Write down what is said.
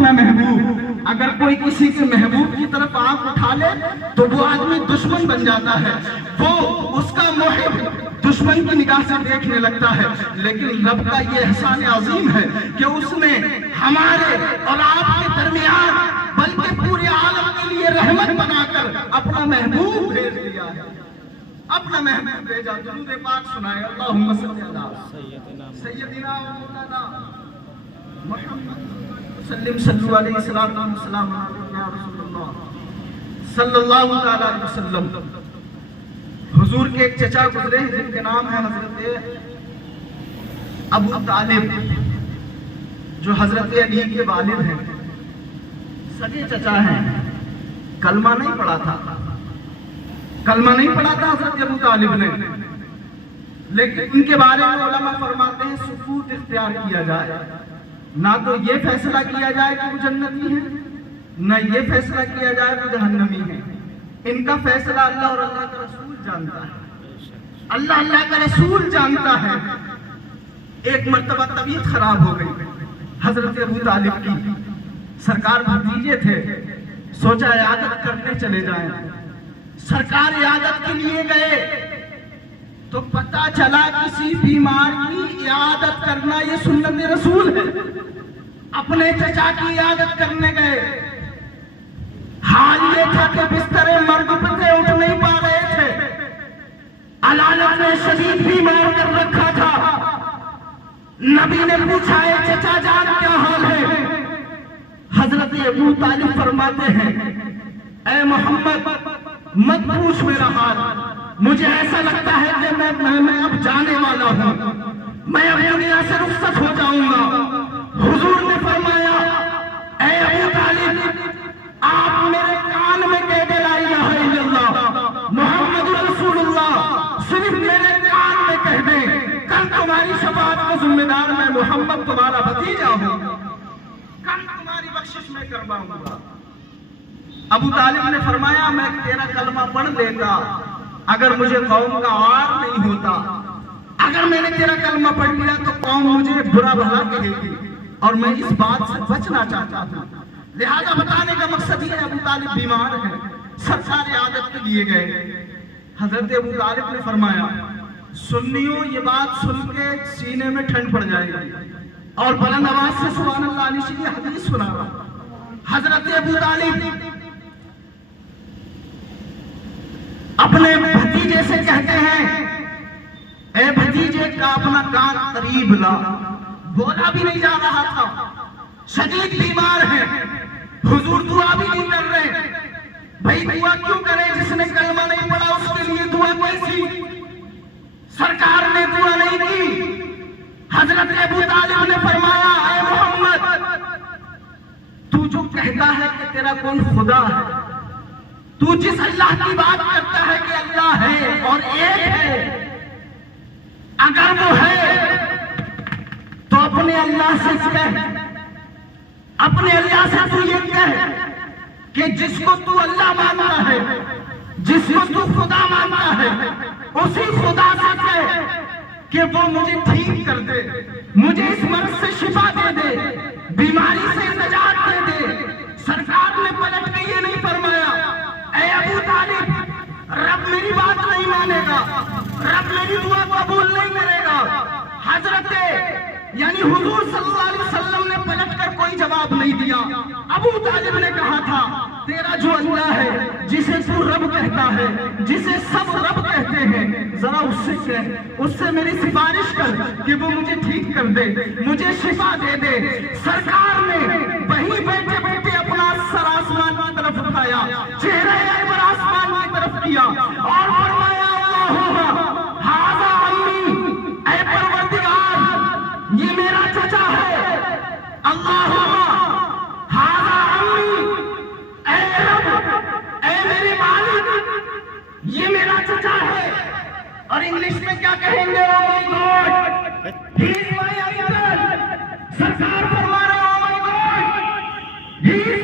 अपना महबूब। अगर कोई किसी के महबूब की तरफ आंख उठा ले तो वो आदमी दुश्मन बन जाता है, वो उसका मुहिब दुश्मन की निगाह से देखने लगता है। लेकिन रब का ये एहसान अजीम है कि उसने हमारे और आपके दरमियान बल्कि पूरे आलम के लिए रहमत बनाकर अपना महबूब भेज दिया है, अपना महबूब भेजा। दुरूद पाक सुनाए, अल्लाहुम्मा सल्ली अला सय्यदिना व मौलाना मुहम्मद सल्लल्लाहु अलैहि वसल्लम या रसूलुल्लाह सल्लल्लाहु अलैहि वसल्लम। हुजूर के एक चचा गुजरे हैं जिनके नाम है हजरत अबू तालिब, जो हजरत अली के वालिद हैं, सगे चचा हैं। कलमा नहीं पढ़ा था, कलमा नहीं पढ़ा था हजरत अबू तालिब ने, लेकिन इनके बारे में उलमा फरमाते हैं सुकूत इख्तियार किया जाए। ना तो ये फैसला किया जाए कि वो जन्नती है, ना ये फैसला किया जाए वो जहन्नमी है। इनका फैसला अल्लाह और अल्लाह का रसूल जानता है, अल्लाह अल्लाह का रसूल जानता है। एक मर्तबा तबीयत खराब हो गई हजरत अबू तालिब की, सरकार भतीजे थे, सोचा इयादत करने चले जाएं। सरकार इयादत के लिए गए तो पता चला किसी बीमार की इयादत करना ये सुन्नत रसूल है। अपने चचा की इयादत करने गए, हाल ये था कि बिस्तरे मर्द पे उठ नहीं पा रहे थे, अलालत ने शदीद बीमार कर रखा था। नबी ने पूछा है चचा जान क्या हाल है? हजरत अबू तालिब फरमाते हैं ऐ मोहम्मद मत पूछ मेरा हाल, मुझे ऐसा लगता है कि मैं अब जाने वाला हूं, मैं अब दुनिया से रुखसत हो जाऊंगा। हुजूर ने फरमाया ऐ अबू तालिब आप मेरे कान में कह दे ला इलाहा इल्लल्लाह मुहम्मद रसूलुल्लाह, सिर्फ मेरे कान में कह दे, कल तुम्हारी शफाअत का जिम्मेदार मैं मोहम्मद तुम्हारा भतीजा हूं, कल तुम्हारी बख्शिश में करवाऊंगा। अबू तालिब ने फरमाया मैं तेरा कलमा पढ़ लेता अगर मुझे कौम का आर नहीं होता, अगर मैंने तेरा कलमा पढ़ लिया तो कौम मुझे बुरा भला कहेगी और मैं इस बात से बचना चाहता था। लिहाजा बताने का मकसद ये है अबू तालिब बीमार है, सरकार इयादत के लिए गए। हजरत अबू तालिब ने फरमाया सुन्नियों ये बात सुन के सीने में ठंड पड़ जाएगी और बुलंद आवाज से सुभान अल्लाह अली हदीस सुना रहा। हजरत अबू तालिब अपने भतीजे से कहते हैं ए भतीजे का अपना कान करीब ला, बोला भी नहीं जा रहा था, शदीद बीमार है, हुजूर दुआ भी नहीं कर रहे। भाई दुआ क्यों करे, जिसने कलमा नहीं पढ़ा उसके लिए दुआ कैसी? सरकार ने दुआ नहीं की। हजरत अबू तालिब ने फरमाया ऐ मोहम्मद तू जो कहता है कि तेरा कौन खुदा है, तू जिस अल्लाह की बात करता है कि अल्लाह है और एक है, अगर वो है तो अपने अल्लाह से कह, अपने अल्लाह से तू ये कह कि जिसको तू अल्लाह मानता है, जिसको तू खुदा मानता है, उसी खुदा से कह कि वो मुझे ठीक कर दे, मुझे इस मर्ज से शिफा दे दे, बीमारी से निजात दे दे। सरकार ने पलट के ये नहीं फरमाया ऐ अबू तालिब रब मेरी बात नहीं मानेगा, रब मेरी दुआ कबूल नहीं करेगा। हजरत यानी हुजूर सल्लल्लाहु अलैहि वसल्लम ने पलट कर कोई जवाब नहीं दिया। अबू तालिब ने कहा था तेरा जो अल्लाह है जिसे तू रब कहता है, जिसे सब रब कहते हैं, जरा उससे कह, उससे मेरी सिफारिश कर कि वो मुझे ठीक कर दे, मुझे शिफा दे दे। सरकार ने वहीं बैठे बैठे अपना सर आसमान की तरफ उठाया, चेहरा पर आसमान की तरफ किया और फरमाया अल्लाहुम्मा हाज़ा अम्मी, ऐ परवरदिगार ये मेरा चचा है, अल्लाहुम्मा हाज़ा अम्मी, ऐ रब ऐ मेरे मालिक ये मेरा चचा है। और इंग्लिश में क्या कहेंगे? Oh my God he is my uncle. सरकार फरमा